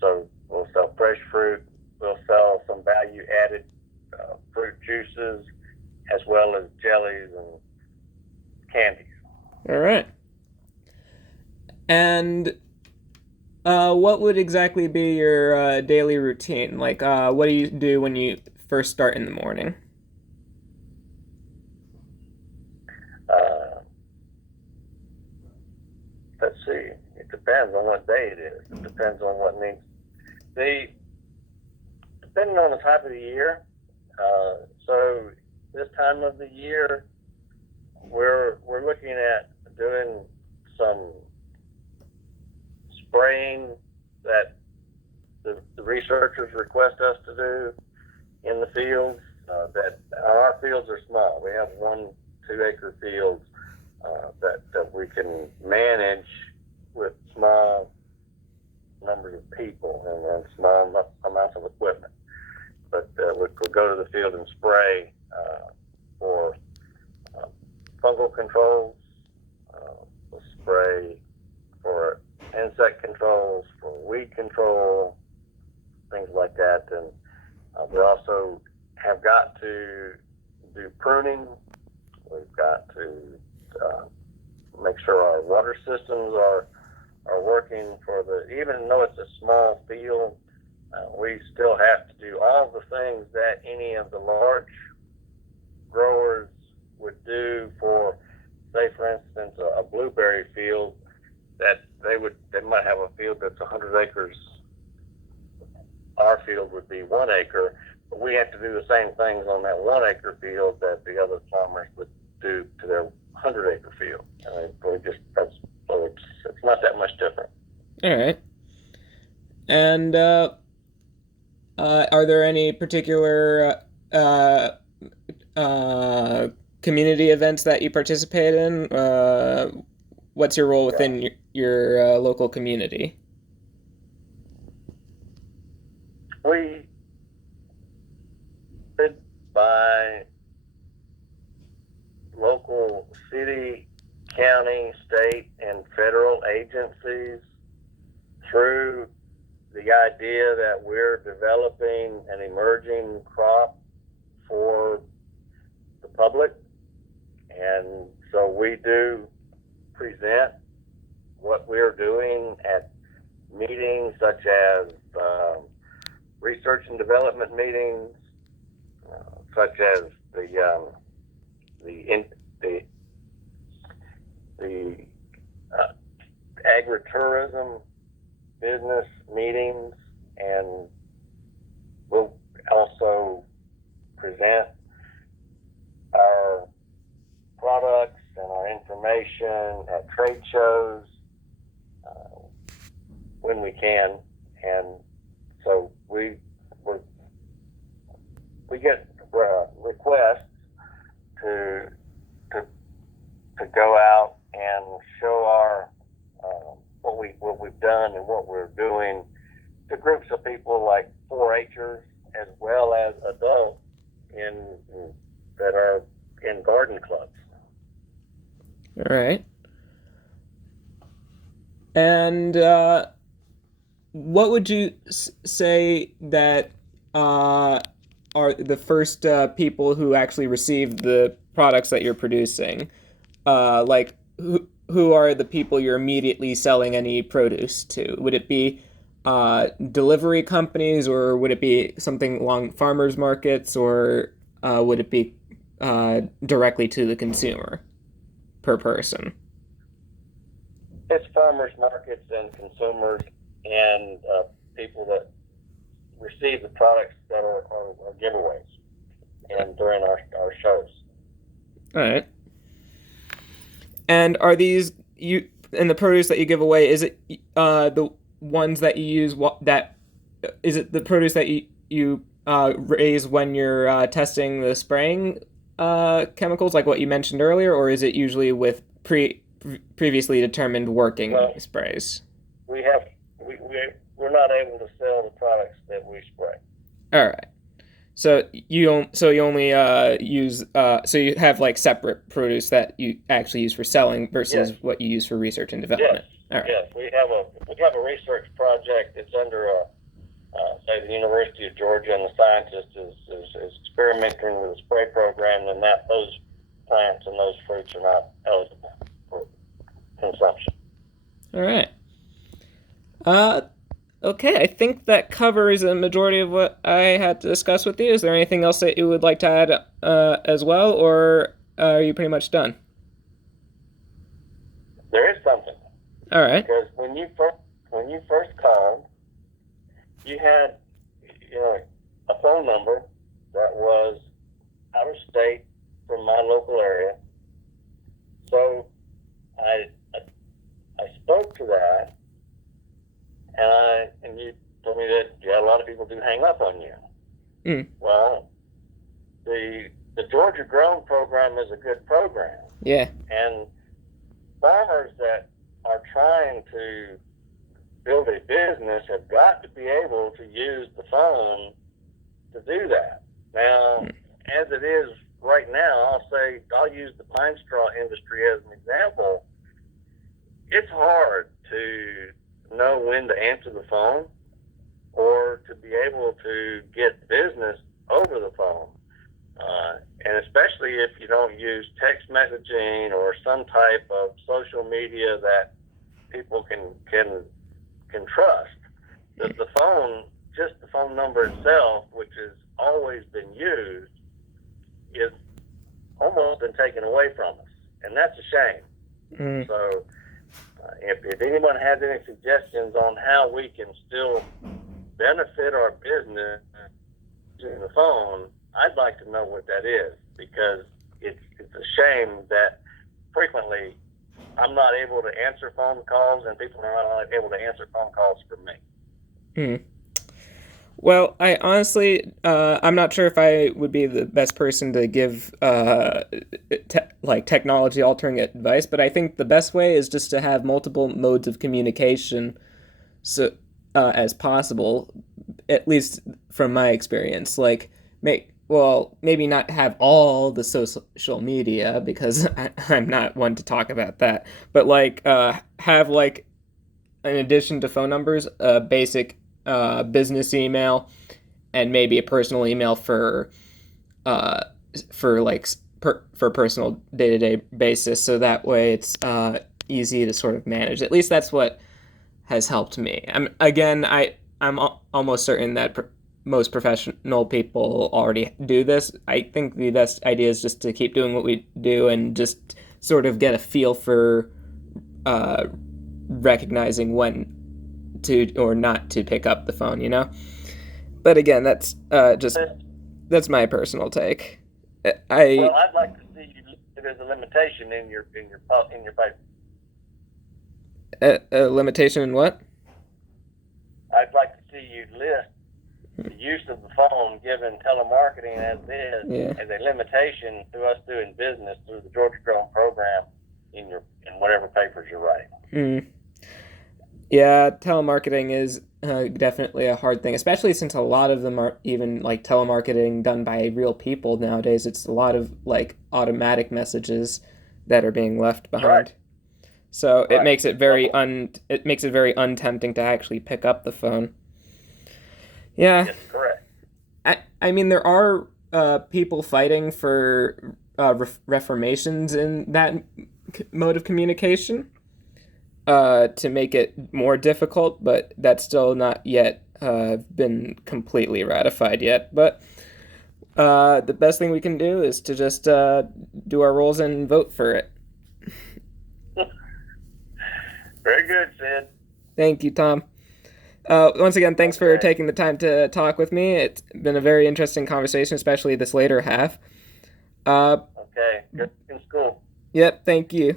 So we'll sell fresh fruit. We'll sell some value-added fruit juices, as well as jellies and candies. All right. And what would exactly be your daily routine? Like, what do you do when you first start in the morning? Uh, let's see. It depends on what day it is. It depends on what needs. The Depending on the type of the year. So this time of the year, we're looking at doing some spraying that the researchers request us to do in the fields. That our fields are small. We have 1-2 acre fields that we can manage with small numbers of people and small amounts of equipment. But we'll go to the field and spray for fungal controls. We'll spray for insect controls, for weed control, things like that. And we also have got to do pruning. We've got to make sure our water systems are working even though it's a small field, we still have to do all the things that any of the large growers would do for, say, for instance, a blueberry field. That they might have a field that's 100 acres. Our field would be 1 acre, but we have to do the same things on that 1 acre field that the other farmers would do to their 100 acre field. So it's not that much different. All right. And are there any particular community events that you participate in? What's your role Yeah. within your local community? We bid by local city, county, state, and federal agencies through the idea that we're developing an emerging crop for the public. And so we do present what we're doing at meetings such as research and development meetings, such as the agritourism business meetings, and we'll also present our products and our information at trade shows when we can. And so we get requests to go out and show our what we've done and what we're doing to groups of people like 4-Hers as well as adults that are in garden clubs. All right. And what would you say that are the first people who actually receive the products that you're producing? Like, who are the people you're immediately selling any produce to? Would it be delivery companies, or would it be something along farmers markets, or would it be directly to the consumer per person? It's farmers markets and consumers and people that receive the products that are giveaways and during our shows. All right. And are these you and the produce that you give away? Is it the ones that you use? That is it the produce that you raise when you're testing the spraying chemicals, like what you mentioned earlier, or is it usually with previously determined working Well, sprays? we have we're not able to sell the products that we spray. All right. So you only use so you have like separate produce that you actually use for selling Yes, versus what you use for research and yes, development. All right. Yes, we have a research project that's under say the University of Georgia, and the scientist is experimenting with a spray program, and that those plants and those fruits are not eligible for consumption. All right. Uh, okay. I think that covers a majority of what I had to discuss with you. Is there anything else that you would like to add as well, or are you pretty much done? There is something. All right. Because when you first called, you had a phone number that was out of state from my local area. So I spoke to that, and you told me that a lot of people do hang up on you. Mm. Well, the Georgia Grown program is a good program, Yeah. and farmers that are trying to build a business have got to be able to use the phone to do that. Now, as it is right now, I'll use the pine straw industry as an example. It's hard to know when to answer the phone or to be able to get business over the phone. And especially if you don't use text messaging or some type of social media that people can trust. The phone, just the phone number itself, which has always been used, is almost been taken away from us, and that's a shame. Mm. So, if anyone has any suggestions on how we can still benefit our business using the phone, I'd like to know what that is, because it's a shame that frequently I'm not able to answer phone calls, and people are not able to answer phone calls for me. Mm. Well, I honestly, I'm not sure if I would be the best person to give technology altering advice, but I think the best way is just to have multiple modes of communication, so as possible, at least from my experience. Like, maybe not have all the social media, because I'm not one to talk about that, but have in addition to phone numbers, a basic business email, and maybe a personal email for personal day-to-day basis, so that way it's easy to sort of manage. At least that's what has helped me. I'm almost certain that most professional people already do this. I think the best idea is just to keep doing what we do and just sort of get a feel for recognizing when to or not to pick up the phone, But again, that's that's my personal take. Well, I'd like to see you there's a limitation in your paper. A limitation in what? I'd like to see you list the use of the phone given telemarketing as is as a limitation to us doing business through the Georgia Grown program in whatever papers you're writing. Mm. Yeah, telemarketing is definitely a hard thing, especially since a lot of them are even telemarketing done by real people nowadays. It's a lot of automatic messages that are being left behind. Right. So it makes it very untempting to actually pick up the phone. Yeah. Yes, correct. I mean, there are people fighting for reformations in that mode of communication to make it more difficult, but that's still not yet been completely ratified yet. But the best thing we can do is to just do our roles and vote for it. Very good, Sid. Thank you, Tom. Once again, thanks for taking the time to talk with me. It's been a very interesting conversation, especially this later half. Okay, good in school. Yep, thank you.